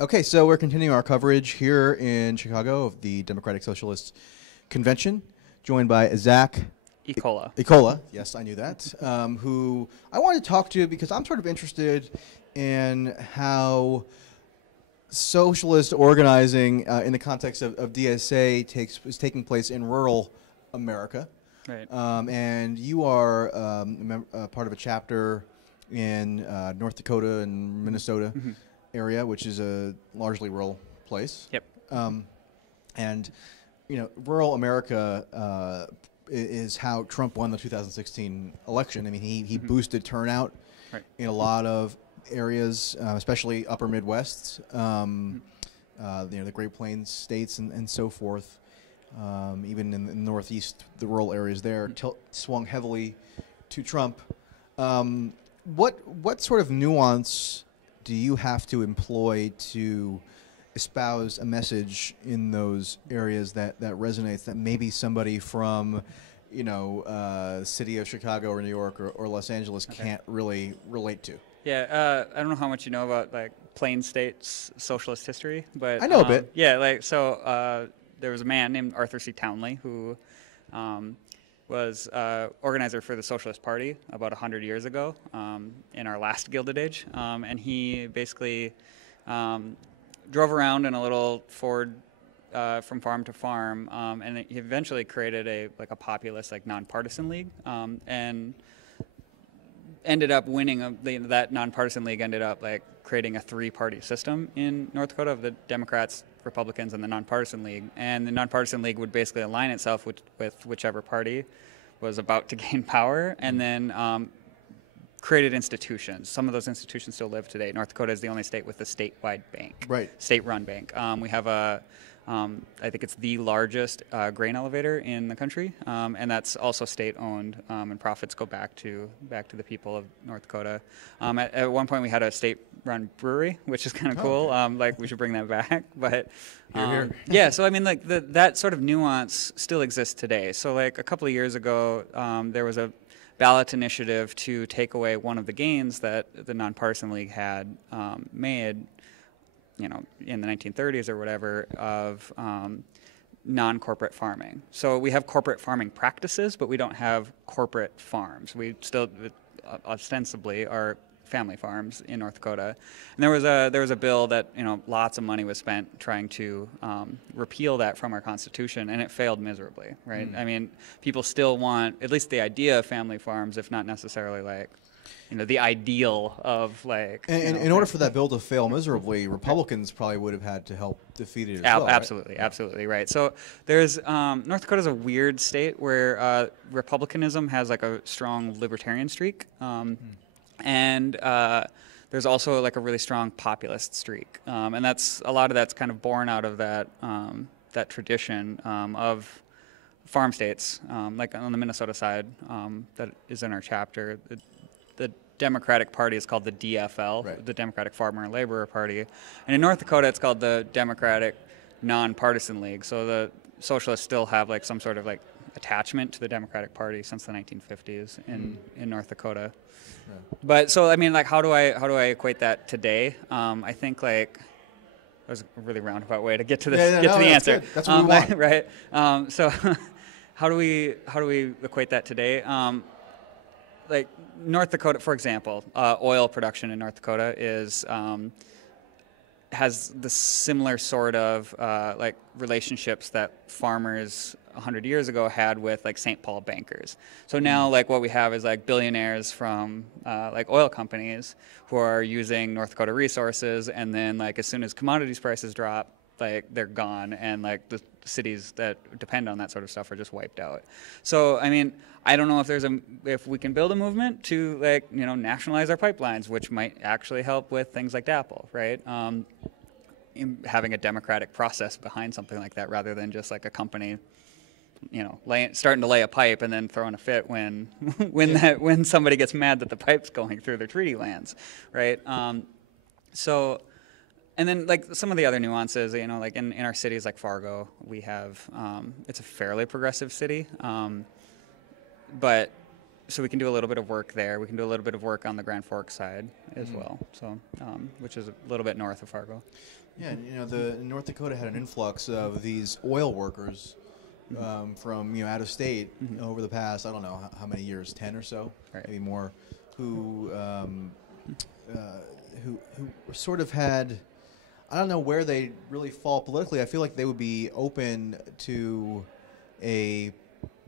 Okay, so we're continuing our coverage here in Chicago of the Democratic Socialists Convention, joined by Zach Ecola. Ecola. Yes, I knew that. Who I wanted to talk to because I'm sort of interested in how socialist organizing in the context of DSA is taking place in rural America. Right. And you are part of a chapter in North Dakota and Minnesota area, which is a largely rural place. Yep. And, rural America is how Trump won the 2016 election. I mean, he boosted turnout in a lot of areas, especially upper Midwest, the Great Plains states and so forth. Even in the Northeast, the rural areas there swung heavily to Trump. What sort of nuance do you have to employ to espouse a message in those areas that resonates, that maybe somebody from, city of Chicago or New York or Los Angeles can't really relate to? Yeah, I don't know how much you know about Plain States socialist history, but I know a bit. Yeah, there was a man named Arthur C. Townley who was organizer for the Socialist Party about 100 years ago in our last Gilded Age, and he basically drove around in a little Ford from farm to farm, and he eventually created a populist nonpartisan league, and ended up winning that nonpartisan league. Ended up creating a three-party system in North Dakota of the Democrats, Republicans, and the nonpartisan league. And the nonpartisan league would basically align itself with whichever party was about to gain power, and then created institutions. Some of those institutions still live today. North Dakota is the only state with a statewide bank, state-run bank. We have I think it's the largest grain elevator in the country, and that's also state-owned, and profits go back to the people of North Dakota. At one point, we had a state-run brewery, which is kind of cool. Okay. We should bring that back. But Here. yeah, so I mean, that sort of nuance still exists today. So a couple of years ago, there was a ballot initiative to take away one of the gains that the Nonpartisan League had made, in the 1930s or whatever, of non-corporate farming. So we have corporate farming practices, but we don't have corporate farms. We still ostensibly are family farms in North Dakota. And there was a bill that lots of money was spent trying to repeal that from our Constitution, and it failed miserably. Right? I mean, people still want at least the idea of family farms, if not necessarily the ideal of in order for that bill to fail miserably, Republicans probably would have had to help defeat it as well. Absolutely, right? Absolutely, right. So there's North Dakota's a weird state where Republicanism has a strong libertarian streak, and there's also a really strong populist streak, and a lot of that's kind of born out of that tradition of farm states, on the Minnesota side, that is in our chapter. The Democratic Party is called the DFL, the Democratic Farmer and Laborer Party. And in North Dakota, it's called the Democratic Nonpartisan League. So the socialists still have some sort of attachment to the Democratic Party since the 1950s in North Dakota. Yeah. But so I mean, how do I equate that today? I think that was a really roundabout way to get to the answer. Good. That's what we want. Right. So how do we equate that today? North Dakota, for example, oil production in North Dakota has the similar sort of relationships that farmers 100 years ago had with St. Paul bankers. So now what we have is billionaires from oil companies who are using North Dakota resources, and then as soon as commodities prices drop, they're gone, and the cities that depend on that sort of stuff are just wiped out. So I mean, I don't know if we can build a movement to nationalize our pipelines, which might actually help with things like DAPL, right? Having a democratic process behind something like that, rather than just a company, starting to lay a pipe and then throwing a fit when somebody gets mad that the pipe's going through their treaty lands, right? And then some of the other nuances, in our cities like Fargo, we have, it's a fairly progressive city, but so we can do a little bit of work there. We can do a little bit of work on the Grand Forks side as well. So, which is a little bit north of Fargo. Yeah, and, North Dakota had an influx of these oil workers from out of state over the past, I don't know how many years, 10 or so, maybe more, who sort of had, I don't know where they really fall politically. I feel like they would be open to a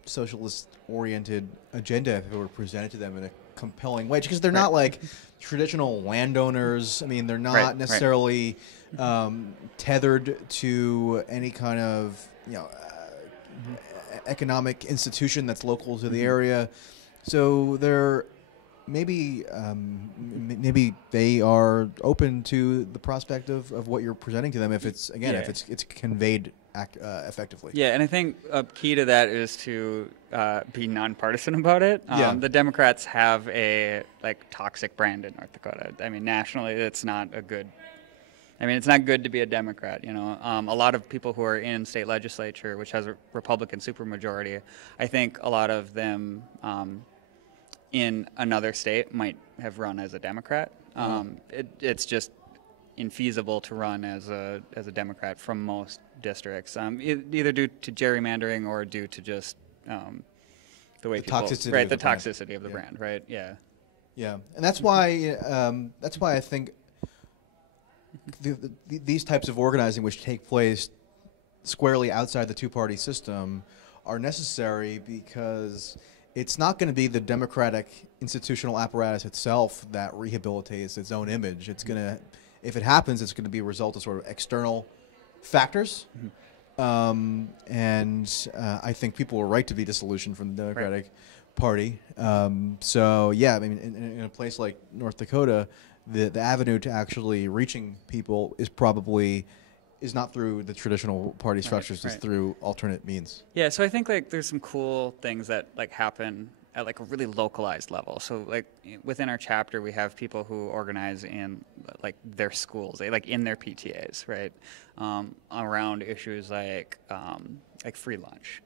socialist-oriented agenda if it were presented to them in a compelling way, because they're not like traditional landowners. I mean, they're not necessarily tethered to any kind of economic institution that's local to the area. So they're maybe they are open to the prospect of what you're presenting to them if it's if it's conveyed effectively. Yeah, and I think a key to that is to be nonpartisan about it. The Democrats have a toxic brand in North Dakota. I mean, nationally, it's not a good. I mean, it's not good to be a Democrat. A lot of people who are in state legislature, which has a Republican supermajority, I think a lot of them in another state might have run as a Democrat. It's just infeasible to run as a Democrat from most districts, either due to gerrymandering or due to just the way people toxicity of the brand, right? Yeah, and that's why I think these types of organizing, which take place squarely outside the two-party system, are necessary, because it's not going to be the democratic institutional apparatus itself that rehabilitates its own image. It's going to, if it happens, it's going to be a result of sort of external factors. And I think people were right to be disillusioned from the Democratic Party. So yeah, I mean, in a place like North Dakota, the avenue to actually reaching people is not through the traditional party structures, it's through alternate means. Yeah, so I think there's some cool things that happen at a really localized level. So within our chapter, we have people who organize in their schools, in their PTAs, right, around issues like free lunch,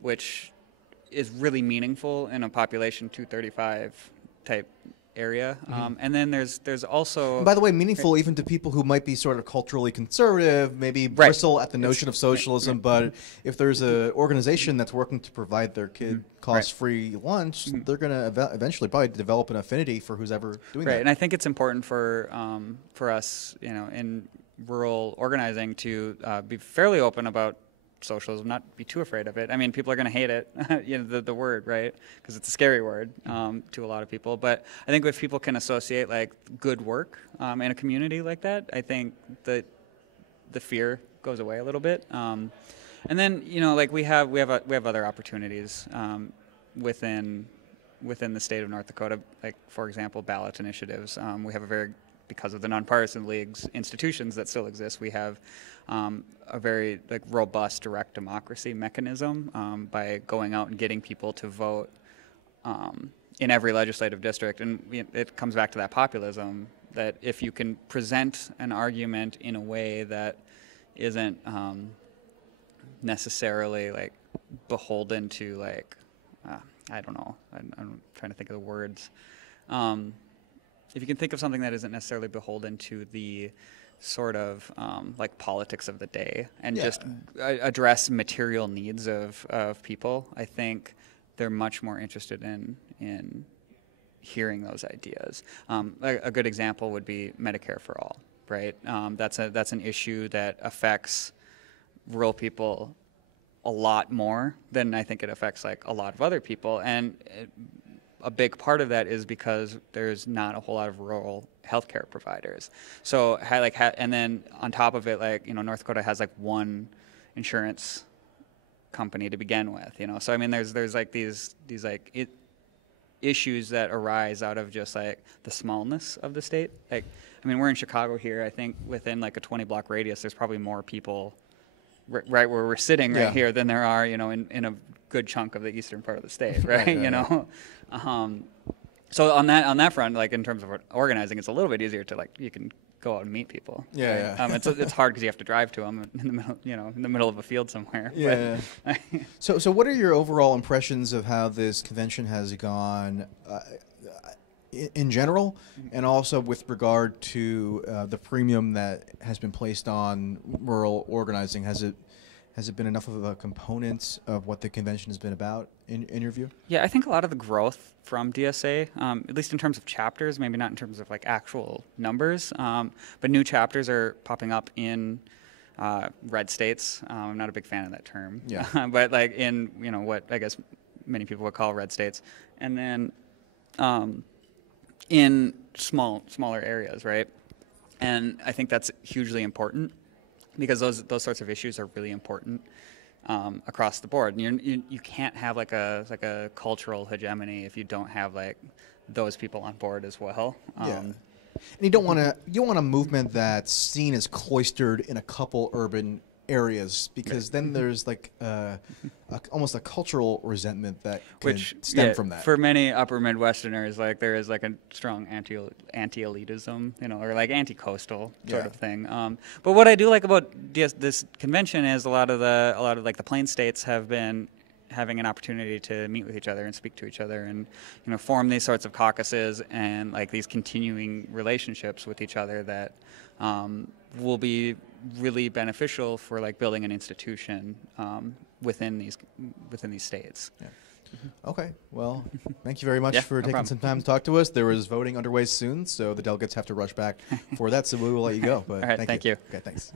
which is really meaningful in a population 235 type area. And then there's also, and by the way, meaningful even to people who might be sort of culturally conservative, maybe bristle at the notion of socialism, but if there's an organization that's working to provide their kid cost-free lunch, they're going to eventually probably develop an affinity for who's ever doing that. And I think it's important for us, in rural organizing to be fairly open about socialism, not be too afraid of it. I mean, people are going to hate it, the word, right? Because it's a scary word to a lot of people. But I think if people can associate good work in a community like that, I think that the fear goes away a little bit. And then we have other opportunities within the state of North Dakota, for example, ballot initiatives. We have because of the nonpartisan leagues institutions that still exist, we have a very robust direct democracy mechanism by going out and getting people to vote in every legislative district. And it comes back to that populism, that if you can present an argument in a way that isn't necessarily beholden to I don't know, I'm trying to think of the words. If you can think of something that isn't necessarily beholden to the sort of politics of the day and just address material needs of people, I think they're much more interested in hearing those ideas. A good example would be Medicare for all, right? That's an issue that affects rural people a lot more than I think it affects a lot of other people, and a big part of that is because there's not a whole lot of rural healthcare providers. So, and then on top of it, North Dakota has one insurance company to begin with. So I mean, there's these issues that arise out of just the smallness of the state. I mean, we're in Chicago here. I think within a 20-block radius, there's probably more people right where we're sitting here than there are, in a good chunk of the eastern part of the state, right? So on that front, in terms of organizing, it's a little bit easier to you can go out and meet people. Yeah, right? yeah. It's hard because you have to drive to them in the middle, in the middle of a field somewhere. Yeah. So what are your overall impressions of how this convention has gone in general, and also with regard to the premium that has been placed on rural organizing? Has it been enough of a component of what the convention has been about, in your view? Yeah, I think a lot of the growth from DSA, at least in terms of chapters, maybe not in terms of like actual numbers, but new chapters are popping up in red states. I'm not a big fan of that term, yeah. But like in what I guess many people would call red states, and then in smaller areas, right? And I think that's hugely important because those sorts of issues are really important across the board. And you can't have like a cultural hegemony if you don't have like those people on board as well. Yeah. And you don't want a movement that's seen as cloistered in a couple urban areas, because then there's like almost a cultural resentment that can stem from that. For many upper Midwesterners, like there is like a strong anti-elitism, or like anti-coastal sort of thing. But what I do like about this convention is a lot of like the Plain States have been having an opportunity to meet with each other and speak to each other and form these sorts of caucuses and like these continuing relationships with each other that will be really beneficial for like building an institution within these states. Yeah. Okay. Well, thank you very much for no taking problem. some time to talk to us. There is voting underway soon, so the delegates have to rush back for that. So we will let you go. But All right. Thank you. Okay. Thanks.